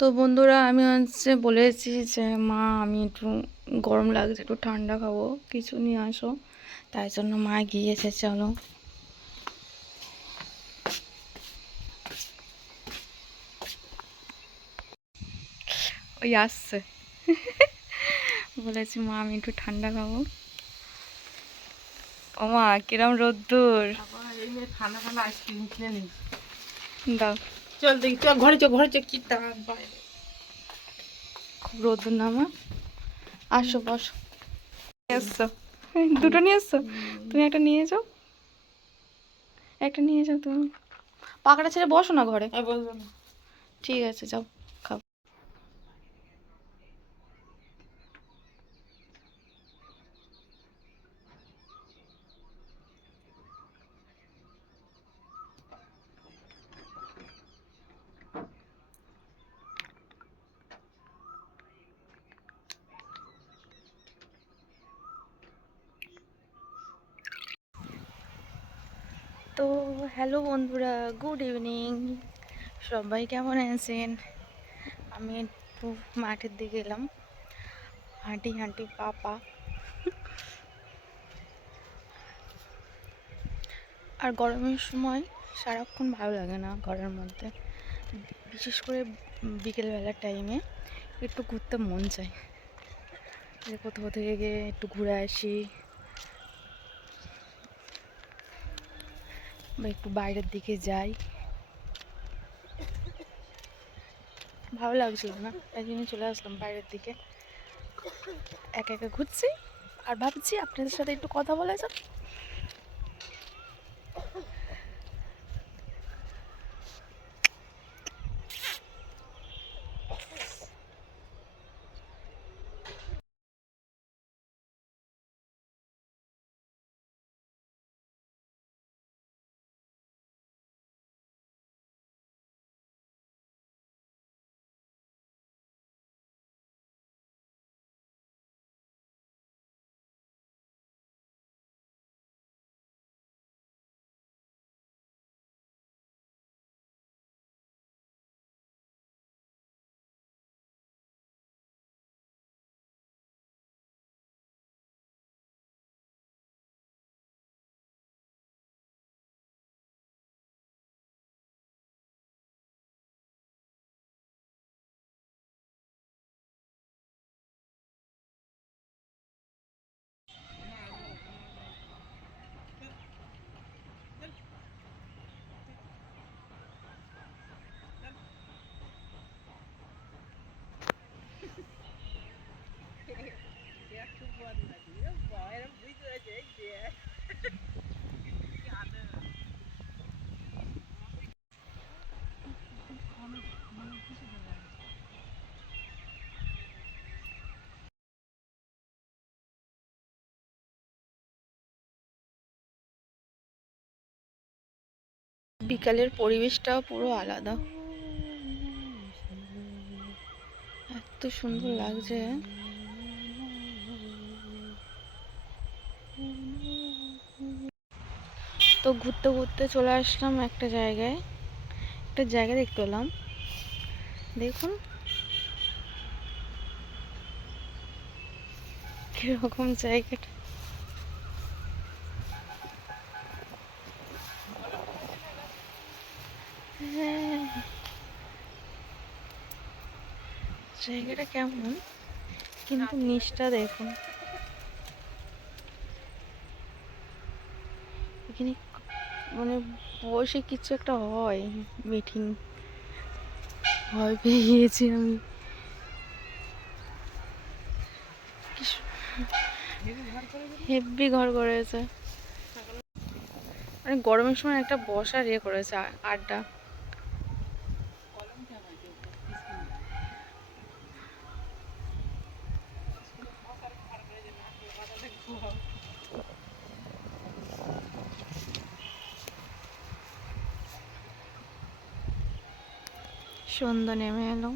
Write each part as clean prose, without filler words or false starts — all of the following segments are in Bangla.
তো বন্ধুরা আমি হচ্ছে বলেছি যে মা আমি একটু গরম লাগছে, একটু ঠান্ডা খাবো, কিছু নিয়ে আসো। তাই জন্য মা গিয়েছে। চলো ওই আসছে। বলেছি মা আমি একটু ঠান্ডা খাবো। ও মা কিরম রোদ্দুর! ঠান্ডা ঠান্ডা আইসক্রিম কিনে নিস। দাও। চল দেখি, চল ঘরে চল, ঘরে চল, কি তাপ বাইরে। খুব রোদ্দুর না মা? আসো বসো। নিয়ে এসছো? দুটো নিয়ে এসছো? তুমি একটা নিয়ে যাও, একটা নিয়ে যাও তুমি। পাখাটা ছেড়ে বসো না ঘরে। বলবো না। ঠিক আছে যাও খাও। তো হ্যালো বন্ধুরা, গুড ইভিনিং। সবাই কেমন আছেন? আমি একটু মাঠের দিকে এলাম, হাঁটি হাঁটি পাপা। আর গরমের সময় সারাক্ষণ ভালো লাগে না ঘরের মধ্যে, বিশেষ করে বিকেলবেলার টাইমে একটু ঘুরতে মন চায়, যে কোথাও থেকে গিয়ে একটু ঘুরে আসি বা একটু বাইরের দিকে যাই। ভালো লাগছিল না, তাই জন্য চলে আসলাম বাইরের দিকে। একা একা ঘুরছি আর ভাবছি আপনাদের সাথে একটু কথা বলা যাক। বিকালের পরিবেশটাও পুরো আলাদা, এত সুন্দর লাগছে। তো ঘুরতে ঘুরতে চলে আসলাম একটা জায়গায়, একটা জায়গা দেখতে পেলাম। দেখুন কিরকম জায়গাটা। হ্যাঁ, জায়গাটা কেমন কিন্তু নিচটা দেখুন। এখানে মানে বসে কিছু একটা হয়, মিটিং ভয় পেয়ে গিয়েছি আমি। হেব্বি ঘর করেছে, মানে গরমের সময় একটা বসার ইয়ে করেছে, আড্ডা। সন্ধ্যা নেমে এলো।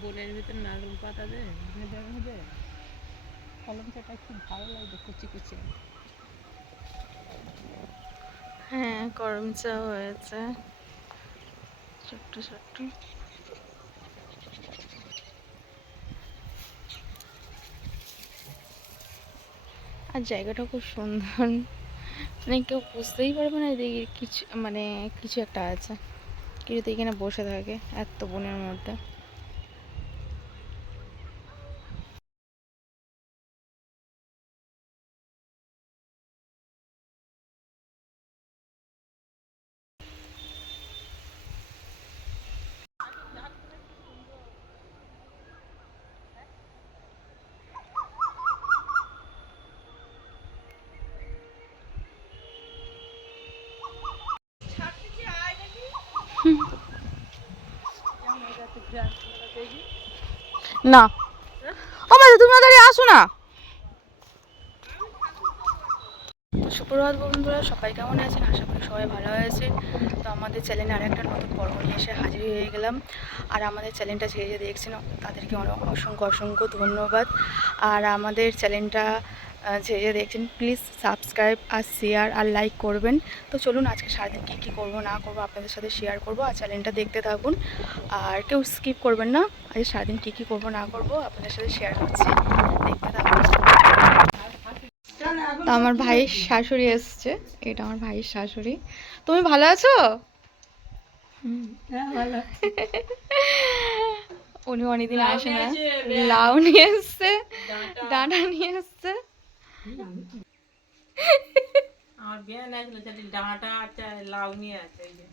বনের ভিতর নারকেল পাতা দে, ভেজার মধ্যে কলম চাটা খুব ভালো লাগবে, কুচি কুচি। হ্যাঁ গরম চা হয়েছে। ছোট্ট ছোট্ট। আর জায়গাটা খুব সুন্দর, মানে কেউ বুঝতেই পারবে না এদিকে কিছু, মানে কিছু একটা আছে, কেউ তো এখানে বসে থাকে এত বনের মধ্যে। না ও মা, তুমি তাড়াতাড়ি আসো না। সুপ্রভাত বন্ধুরা, সবাই কেমন আছেন? আশা করি সবাই ভালো আছেন। তো আমাদের চ্যানেলে আরেকটা নতুন পর্ব নিয়ে এসে হাজির হয়ে গেলাম। আর আমাদের চ্যানেলটা যে যে দেখছেন তাদেরকে অসংখ্য অসংখ্য ধন্যবাদ। আর আমাদের চ্যানেলটা যে যে দেখছেন প্লিজ সাবস্ক্রাইব আর শেয়ার আর লাইক করবেন। তো চলুন আজকে সারাদিন কী কী করবো না করবো আপনাদের সাথে শেয়ার করব, আর চ্যানেলটা দেখতে থাকুন আর কেউ স্কিপ করবেন না। আজকে সারাদিন কী কী করবো না করবো আপনাদের সাথে শেয়ার করছি, দেখতে থাকুন। তো আমার ভাইয়ের শাশুড়ি এসছে, এটা আমার ভাইয়ের শাশুড়ি। তুমি ভালো আছো? উনি অনেকদিন আসে না, লাউ নিয়ে এসছে, ডাঁটা নিয়ে এসছে। আমার বিয়ে না ছিল সেটি ডাঁটা আছে, লাউ নিয়ে আছে। এই যে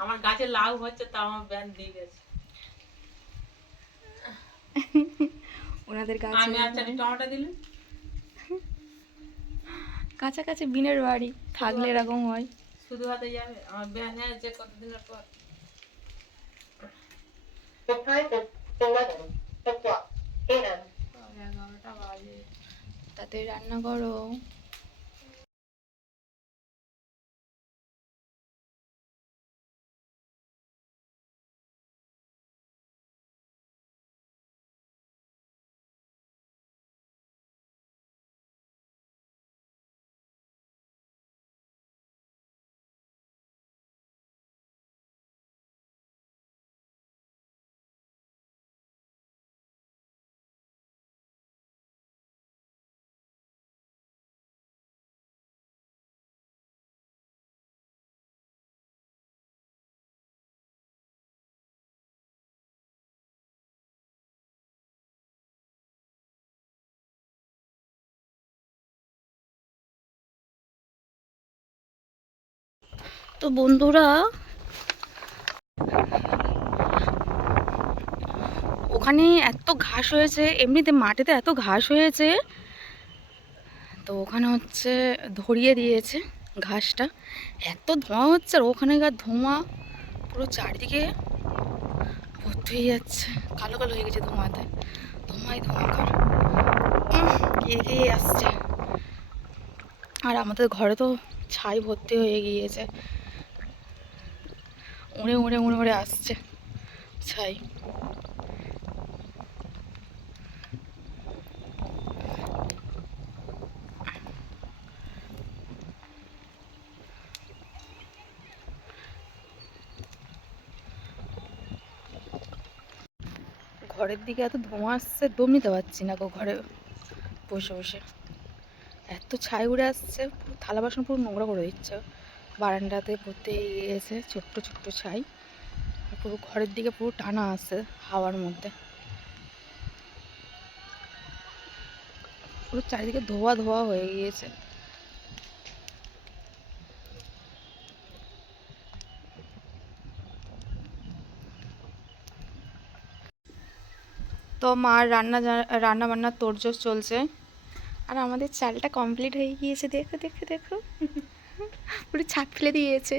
আমার গাছে লাউ হচ্ছে, তা আমার ব্যান দিয়ে গেছে। ওনাদের গাছে আমি আচ্ছা টমেটো দিলে কাছাকাছি বিনের বাড়ি থাকলে এরকম হয়। শুধু হাতে যাবে। আমার ব্যান আছে কতদিনের পর। 11টা বাজে। তাতে রান্না করো। তো বন্ধুরা, ওখানে এত ঘাস হয়েছে, এমনিতে মাটিতে এত ঘাস হয়েছে, তো ওখানে হচ্ছে ধরিয়ে দিয়েছে ঘাসটা। এত ধোঁয়া হচ্ছে, আর ওখানেকার ধোঁয়া পুরো চারিদিকে ভর্তি হয়ে যাচ্ছে, কালো কালো হয়ে গেছে ধোঁয়াতে, ধোঁয়াই ধোঁয়াকার এগিয়ে আসছে। আর আমাদের ঘরে তো ছাই ভর্তি হয়ে গিয়েছে, উড়ে উড়ে উড়ে উড়ে আসছে ছাই। ঘরের দিকে এত ধোঁয়া আসছে, দম নিতে পারছি না গো ঘরে বসে বসে, এত ছাই উড়ে আসছে, পুরো থালা বাসন পুরো নোংরা করে দিচ্ছে। বারান্দাতে ভর্তি হয়ে গিয়েছে ছোট্ট ছোট্ট ছাই, আর পুরো ঘরের দিকে পুরো টানা আসছে হাওয়ার মধ্যে, পুরো চারিদিকে ধোয়া ধোয়া হয়ে গিয়েছে। তো মার রান্না বান্নার তোড়জোড় চলছে, আর আমাদের চালটা কমপ্লিট হয়ে গিয়েছে। দেখো দেখো দেখো, পুরো ছাদ ফেলে দিয়েছে।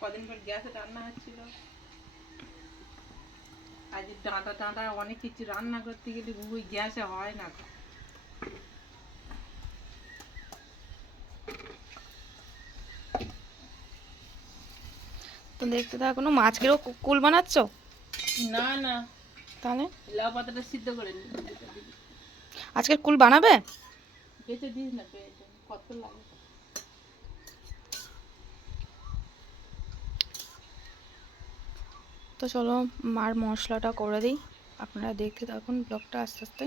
কদিন পর গ্যাসে রান্না হচ্ছিল, আজ ডাঁটা টাঁটা অনেক কিছু রান্না করতে গেলে ওই গ্যাসে হয় না। তো দেখতে থাকো, মাছকেও কুল বানাচ্ছ? না না, তাহলে লাউ পাতাটা সিদ্ধ করে নি। আজকের কুল বানাবে? বেঁচে দিস না, পেয়েছে কত লাগে। তো চলো মার মশলাটা করে দিই, আপনারা দেখতে থাকুন ব্লগটা আস্তে আস্তে।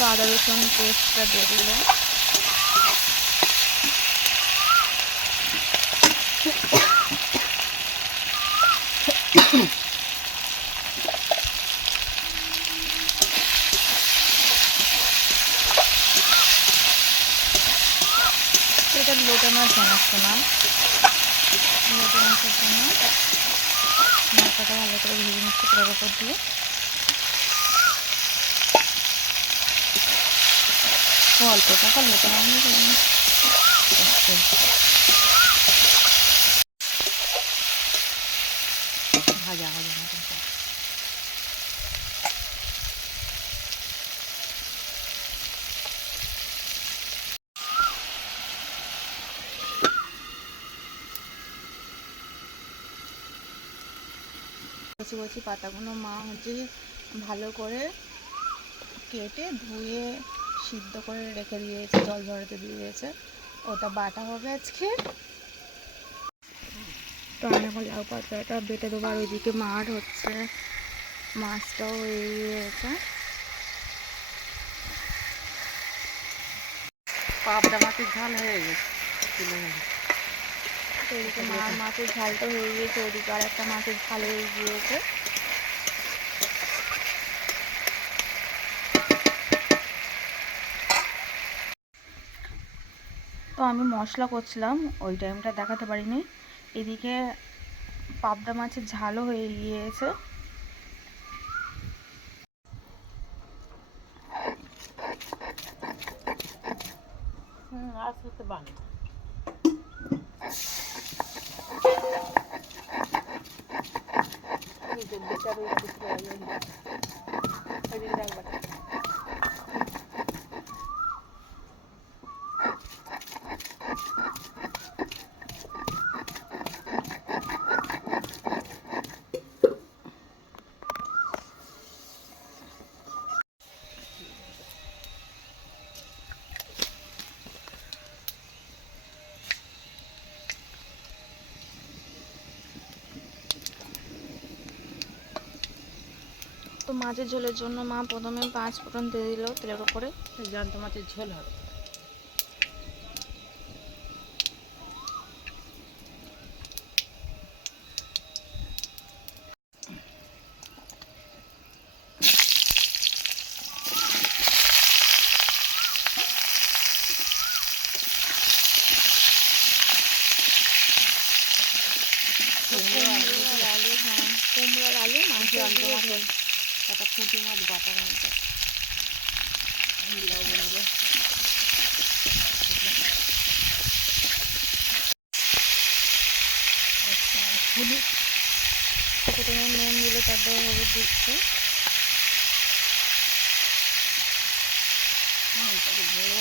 তো আদা রসুন পেস্টটা দিয়ে দিল। এটা লোটে মাছ বানাচ্ছিলাম, লোটে মাছের জন্য মাছটাকে ভালো করে ভেজে নিচ্ছি প্রের ওপর দিয়ে। অল্প টাকা লোটে মাছ ভাজা ভাজা ভাজা। কচি কচি পাতাগুলো মা হচ্ছে ভালো করে কেটে ধুয়ে সিদ্ধ করে রেখে দিয়েছে, জল ঝরাতে দিয়ে দিয়েছে, ওটা বাটা হবে আজকে। তো আমি এখন লাউ পাতাটা বেটে দেবো, আর ওইদিকে মার হচ্ছে মাছটাও হয়ে গিয়েছে। পাবদা মাছের ঝাল হয়ে গেছে, তুলে নেবে। তো ওইদিকে মার মাছের ঝালটা হয়ে গিয়েছে, ওইদিকে আর একটা মাছের ঝাল হয়ে গিয়েছে। তো আমি মশলা করছিলাম, ওই টাইমটা দেখাতে পারিনি। এদিকে পাবদা মাছের ঝালও হয়ে গিয়েছে। আস্তে আস্তে বানাই। নিজের বেটার ওই বাড়ি ছিল ওই দিন একবার তো মাছের ঝোলের জন্য মা প্রথমে 5 ফোড়ন দিয়ে দিল তেলের উপরে। জ্যান্ত মাছের ঝোল হবে। কুমড়োর আলু, হ্যাঁ কুমড়োর আলু মাছ জ্যান্ত মাছের একটা পুঁটি মাছ বাটার মতো লবণ দিয়ে হলুদ, প্রথমে নুন দিলে তারপরে হলুদ দিচ্ছে। তাকে বড়ো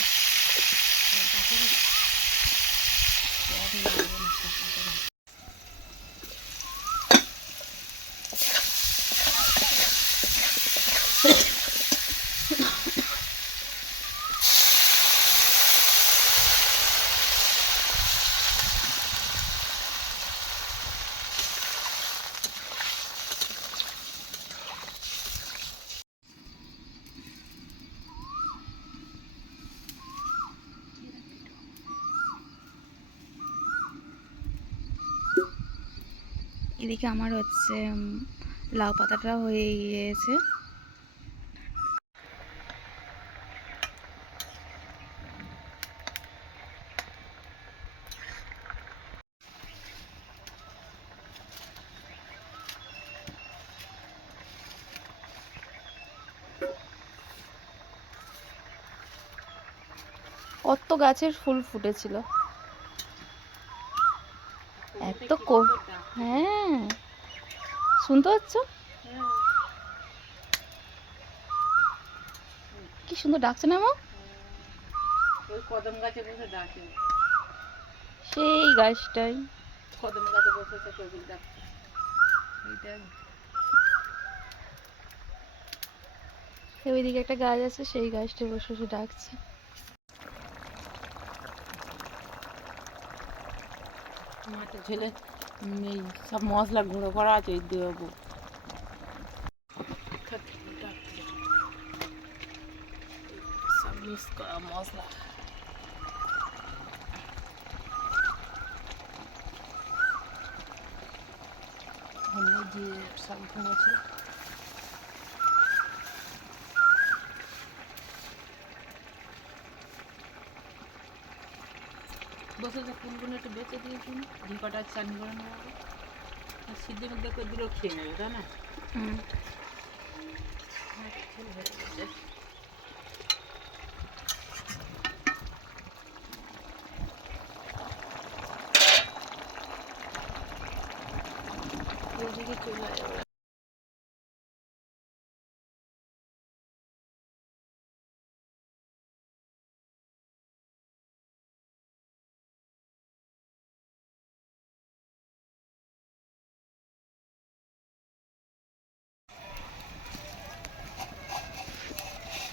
এদিকে আমার হচ্ছে লাউ পাতাটা হয়ে গিয়েছে। কত গাছের ফুল ফুটেছিল, তো হ্যাঁ, শুনতে পাচ্ছ কি সুন্দর ডাকছে না মা? ওই কদম গাছে বসে ডাকে, সেই গাছটাই। কদম গাছে বসে কোকিল ডাকছে। ওইদিকে একটা গাছ আছে, সেই গাছটা বসে বসে ডাকছে। মাছের ঝোলে এই সব মশলা গুঁড়ো করা আছে, ওই দেবো। সব মিক্স করা মশলা। ধনে জিরে সব গুঁড়ো ছিল। বসে যে ফুলগুলো একটু বেঁচে দিয়েছি, ঘি কটা চাটনি করে নেওয়া হবে। সিদ্ধ মিদ্ধ করে দিলেও খেয়ে নেবে, তাই না?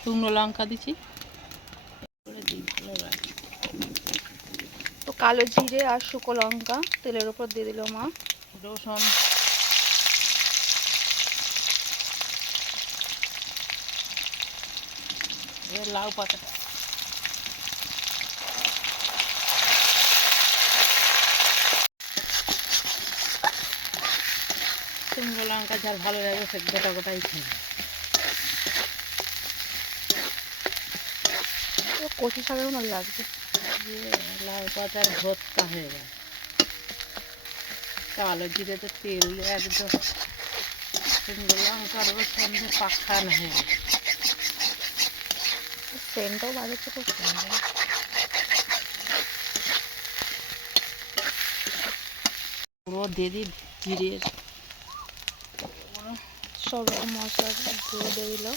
শুকনো লঙ্কা দিচ্ছি, তো কালো জিরে আর শুকনো লঙ্কা তেলের উপর দিয়ে দিল মা। রসুন, লাউ পাতাটা, শুকনো লঙ্কা ঝাল ভালো লাগে, সে গোটা গোটাই খেয়ে। কচি শাকের মতো লাগছে। লাউ পাতার ভর্তা হয়ে গেল। কালো জিরে তো তেল একদম, শুকনো লঙ্কা রসুন দিয়ে পাখানো হয়ে গেল। সেন্টটাও বাজাচ্ছে খুব সুন্দর। পুরো দিয়ে দিই জিরের সব রকম মশলা গুঁড়ো দিয়ে দিল।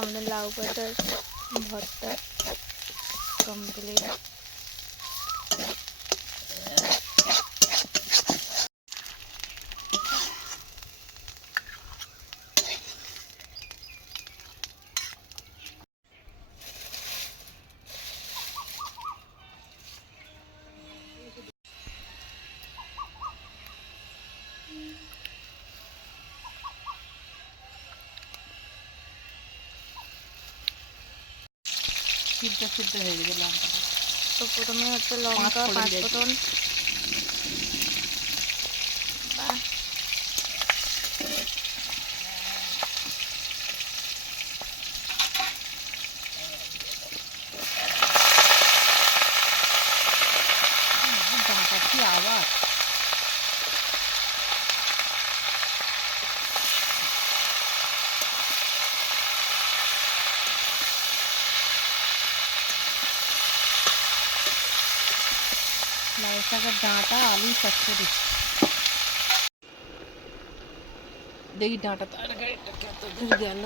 আমাদের লাউ পাতার ভর্তা কমপ্লিট। সিদ্ধ সিদ্ধ হয়ে গেছে লঙ্কাটা। তো প্রথমে হচ্ছে লঙ্কা, পাঁচ ফোড়ন, কি আবার লাউ শাকের ডাঁটা আলু চচ্চড়ি। দেখি ডাঁটা তরকারিটা কত দূর গেল।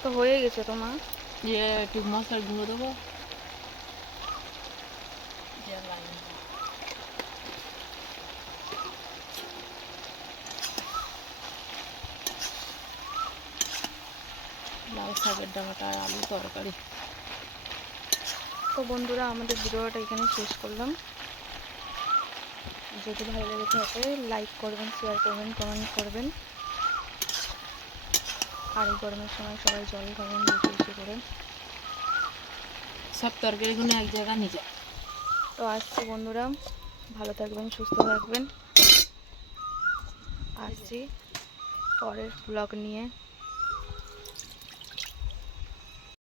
তো হয়ে গেছে তো মা। যে একটু মশলার গুঁড়ো দেবো, লাউ শাকের ডাঁটা আর আলু তরকারি। তো বন্ধুরা, আমাদের ভিডিওটা এখানে শেষ করলাম। যদি ভালো লেগে থাকে লাইক করবেন, শেয়ার করবেন, কমেন্ট করবেন। আর এই গরমের সময় সবাই জল খাবেন বেশি বেশি করে। সব তরকারিগুলো এক জায়গায় নিয়ে যায়। তো আসছি বন্ধুরা, ভালো থাকবেন, সুস্থ থাকবেন। আসছি পরের ব্লগ নিয়ে।